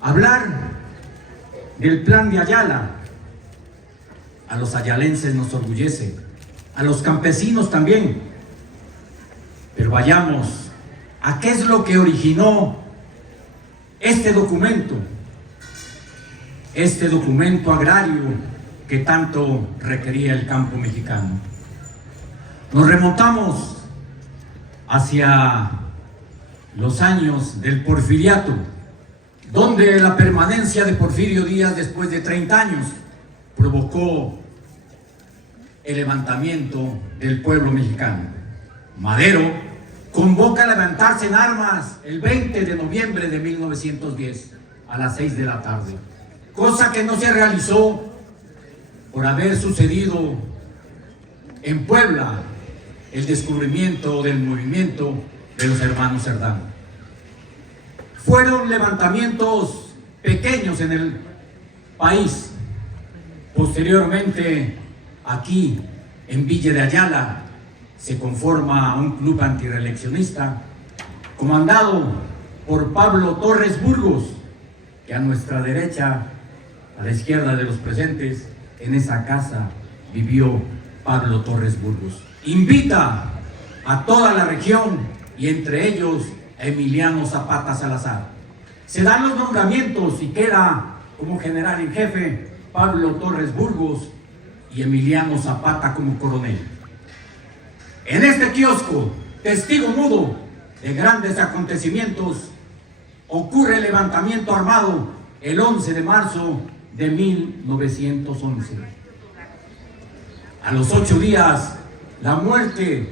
Hablar del plan de Ayala a los ayalenses nos orgullece, a los campesinos también. Pero vayamos a qué es lo que originó este documento agrario que tanto requería el campo mexicano. Nos remontamos hacia los años del Porfiriato, donde la permanencia de Porfirio Díaz después de 30 años provocó el levantamiento del pueblo mexicano. Madero convoca a levantarse en armas el 20 de noviembre de 1910 a las 6 de la tarde, cosa que no se realizó por haber sucedido en Puebla el descubrimiento del movimiento de los hermanos Cerdán. Fueron levantamientos pequeños en el país. Posteriormente, aquí en Villa de Ayala, se conforma un club antireeleccionista comandado por Pablo Torres Burgos, que a nuestra derecha, a la izquierda de los presentes, en esa casa vivió Pablo Torres Burgos. Invita a toda la región y entre ellos a Emiliano Zapata Salazar. Se dan los nombramientos y queda como general en jefe Pablo Torres Burgos y Emiliano Zapata como coronel. En este kiosco, testigo mudo de grandes acontecimientos, ocurre el levantamiento armado el 11 de marzo de 1911. A los 8 días, la muerte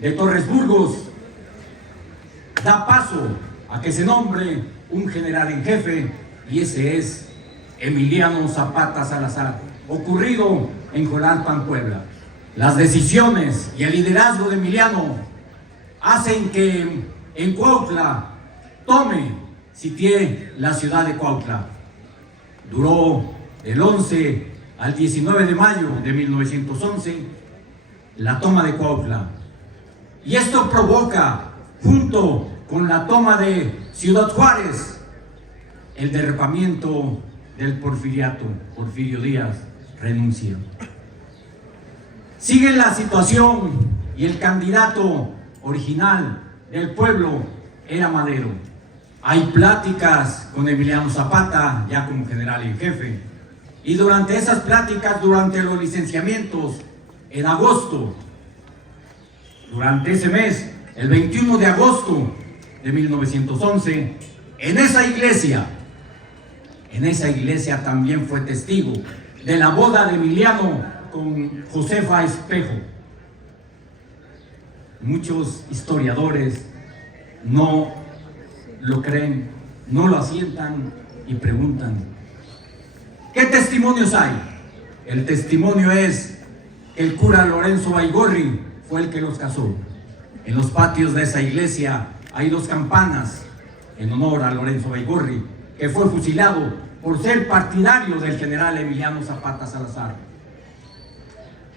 de Torres Burgos da paso a que se nombre un general en jefe, y ese es Emiliano Zapata Salazar, ocurrido en Jolalpan, Puebla. Las decisiones y el liderazgo de Emiliano hacen que en Cuautla sitie la ciudad de Cuautla. Duró del 11 al 19 de mayo de 1911 la toma de Cuautla. Y esto provoca, junto con la toma de Ciudad Juárez, el derrocamiento del porfiriato. Porfirio Díaz renuncia. Sigue la situación y el candidato original del pueblo era Madero. Hay pláticas con Emiliano Zapata, ya como general en jefe, y durante esas pláticas, durante los licenciamientos, en agosto, durante ese mes, el 21 de agosto de 1911, en esa iglesia también fue testigo de la boda de Emiliano con Josefa Espejo. Muchos historiadores no lo creen, no lo asientan y preguntan: ¿qué testimonios hay? El testimonio es que el cura Lorenzo Baigorri fue el que los casó. En los patios de esa iglesia hay 2 campanas en honor a Lorenzo Baigorri, que fue fusilado por ser partidario del general Emiliano Zapata Salazar.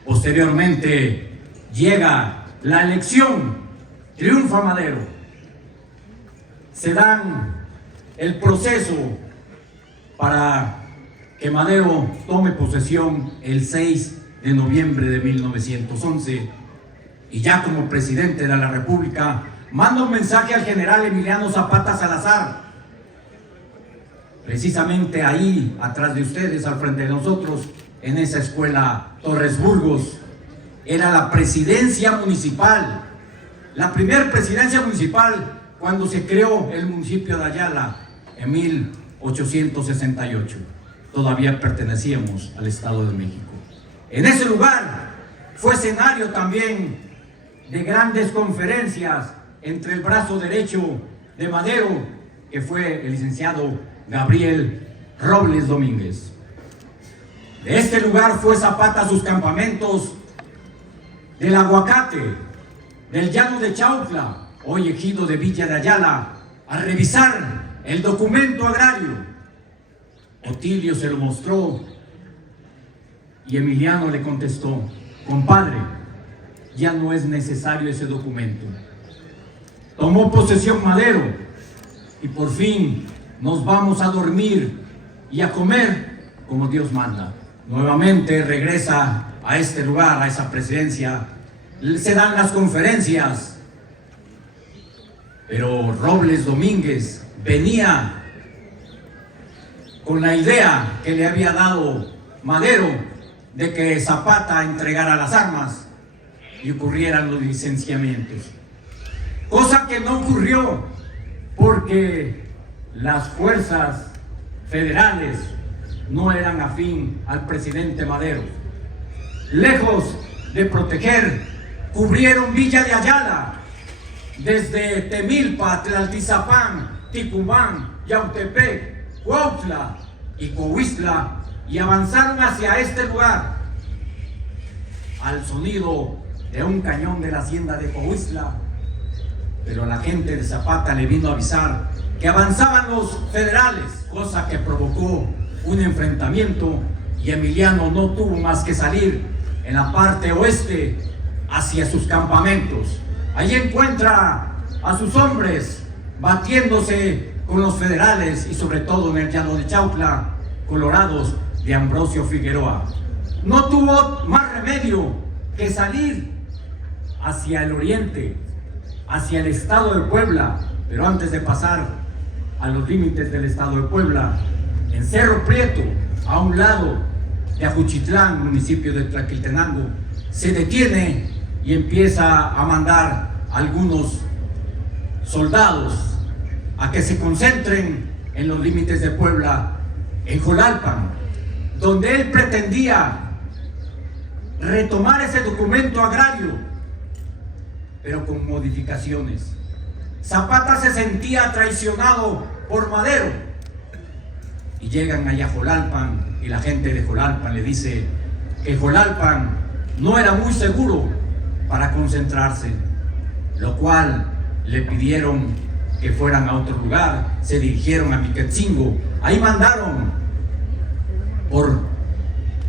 Posteriormente llega la elección, triunfa Madero. Se dan el proceso para que Madero tome posesión el 6 de noviembre de 1911, y ya como presidente de la República manda un mensaje al general Emiliano Zapata Salazar. Precisamente ahí, atrás de ustedes, al frente de nosotros, en esa escuela Torres Burgos, era la presidencia municipal, la primera presidencia municipal cuando se creó el municipio de Ayala en 1868. Todavía pertenecíamos al Estado de México. En ese lugar fue escenario también de grandes conferencias entre el brazo derecho de Madero, que fue el licenciado Gabriel Robles Domínguez. De este lugar fue Zapata a sus campamentos del Aguacate, del Llano de Chautla, hoy ejido de Villa de Ayala, a revisar el documento agrario. Otilio se lo mostró y Emiliano le contestó: compadre, ya no es necesario ese documento. Tomó posesión Madero y por fin nos vamos a dormir y a comer como Dios manda. Nuevamente regresa a este lugar, a esa presidencia, se dan las conferencias, pero Robles Domínguez venía con la idea que le había dado Madero de que Zapata entregara las armas y ocurrieran los licenciamientos. Cosa que no ocurrió porque las fuerzas federales no eran afín al presidente Madero. Lejos de proteger, cubrieron Villa de Ayala, desde Temilpa, Tlaltizapán, Ticumán, Yautepec, Cuautla y Coahuistla, y avanzaron hacia este lugar al sonido de un cañón de la hacienda de Coahuistla. Pero la gente de Zapata le vino a avisar que avanzaban los federales, cosa que provocó un enfrentamiento, y Emiliano no tuvo más que salir en la parte oeste hacia sus campamentos. Allí encuentra a sus hombres batiéndose con los federales y sobre todo en el llano de Chautla, colorados de Ambrosio Figueroa. No tuvo más remedio que salir hacia el oriente, hacia el estado de Puebla, pero antes de pasar a los límites del estado de Puebla, en Cerro Prieto, a un lado de Ajuchitlán, municipio de Tlaquiltenango, se detiene y empieza a mandar a algunos soldados a que se concentren en los límites de Puebla, en Jolalpan, donde él pretendía retomar ese documento agrario, pero con modificaciones. Zapata se sentía traicionado por Madero y llegan allá a Jolalpan y la gente de Jolalpan le dice que Jolalpan no era muy seguro para concentrarse, lo cual le pidieron que fueran a otro lugar, se dirigieron a Miquetzingo. Ahí mandaron por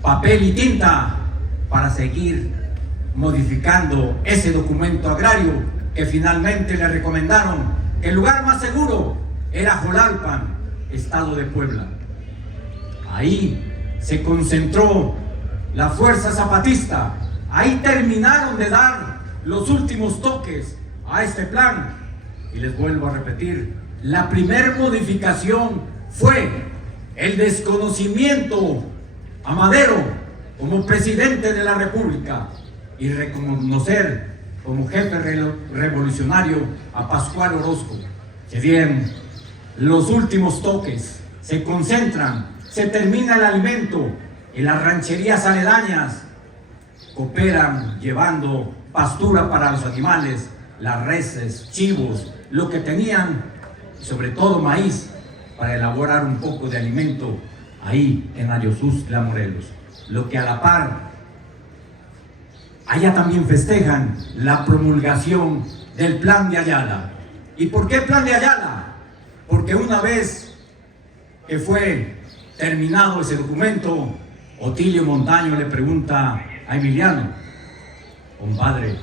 papel y tinta para seguir modificando ese documento agrario, que finalmente le recomendaron que el lugar más seguro era Jolalpan, estado de Puebla. Ahí se concentró la fuerza zapatista, ahí terminaron de dar los últimos toques a este plan. Y les vuelvo a repetir, la primera modificación fue el desconocimiento a Madero como presidente de la República y reconocer como jefe revolucionario a Pascual Orozco. Se dieron los últimos toques, se concentran, se termina el alimento y las rancherías aledañas cooperan llevando pastura para los animales, las reses, chivos, lo que tenían, sobre todo maíz, para elaborar un poco de alimento ahí en Ayosustla, Morelos. Lo que a la par, allá también festejan la promulgación del Plan de Ayala. ¿Y por qué Plan de Ayala? Porque una vez que fue terminado ese documento, Otilio Montaño le pregunta a Emiliano: compadre,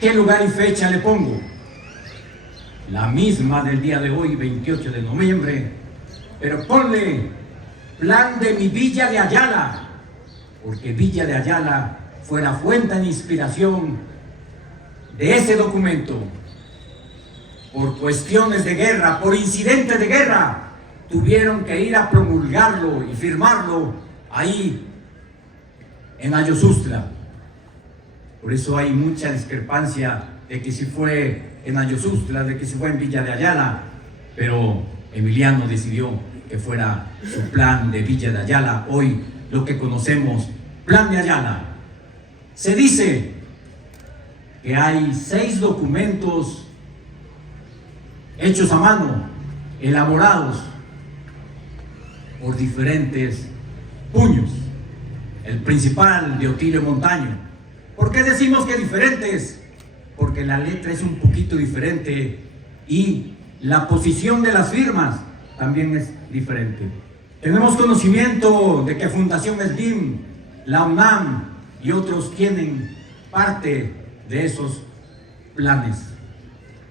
¿qué lugar y fecha le pongo? La misma del día de hoy, 28 de noviembre, pero ponle Plan de mi Villa de Ayala, porque Villa de Ayala fue la fuente de inspiración de ese documento. Por cuestiones de guerra, por incidentes de guerra, tuvieron que ir a promulgarlo y firmarlo ahí en Ayosustla. Por eso hay mucha discrepancia de que si fue en Ayosustla, de que si fue en Villa de Ayala, pero Emiliano decidió que fuera su Plan de Villa de Ayala, hoy lo que conocemos, Plan de Ayala. Se dice que hay 6 documentos hechos a mano, elaborados por diferentes puños. El principal de Otilio Montaño. ¿Por qué decimos que diferentes? Porque la letra es un poquito diferente y la posición de las firmas también es diferente. Tenemos conocimiento de que Fundación Slim, la UNAM y otros tienen parte de esos planes.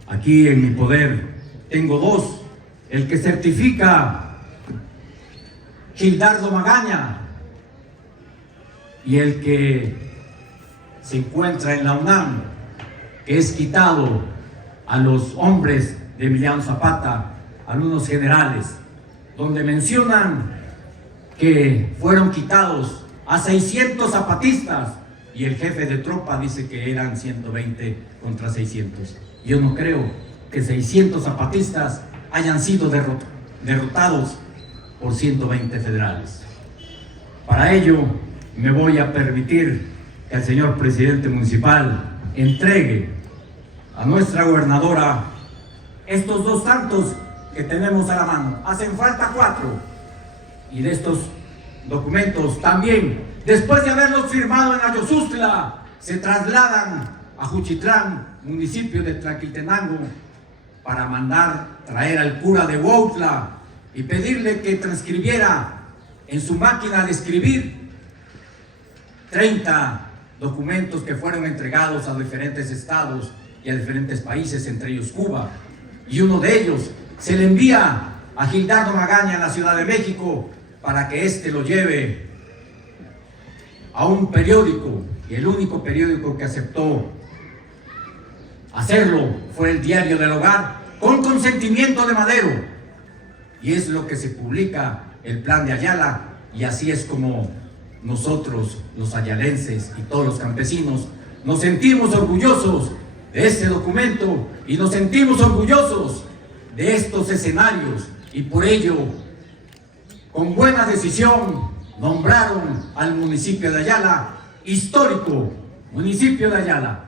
Aquí en mi poder tengo 2 el que certifica Gildardo Magaña y el que se encuentra en la UNAM, que es quitado a los hombres de Emiliano Zapata, algunos generales, donde mencionan que fueron quitados a 600 zapatistas y el jefe de tropa dice que eran 120 contra 600. Yo no creo que 600 zapatistas hayan sido derrotados por 120 federales. Para ello me voy a permitir que el señor presidente municipal entregue a nuestra gobernadora estos 2 santos que tenemos a la mano. Hacen falta 4, y de estos documentos también, después de haberlos firmado en Ayosustla, se trasladan a Juchitlán, municipio de Tlaquiltenango, para mandar traer al cura de Huautla y pedirle que transcribiera en su máquina de escribir 30 documentos que fueron entregados a diferentes estados y a diferentes países, entre ellos Cuba, y uno de ellos se le envía a Gildardo Magaña en la Ciudad de México para que éste lo lleve a un periódico, y el único periódico que aceptó hacerlo fue el Diario del Hogar, con consentimiento de Madero, y es lo que se publica, el Plan de Ayala, y así es como nosotros, los ayalenses y todos los campesinos, nos sentimos orgullosos de este documento y nos sentimos orgullosos de estos escenarios, y por ello, con buena decisión, nombraron al municipio de Ayala, histórico municipio de Ayala.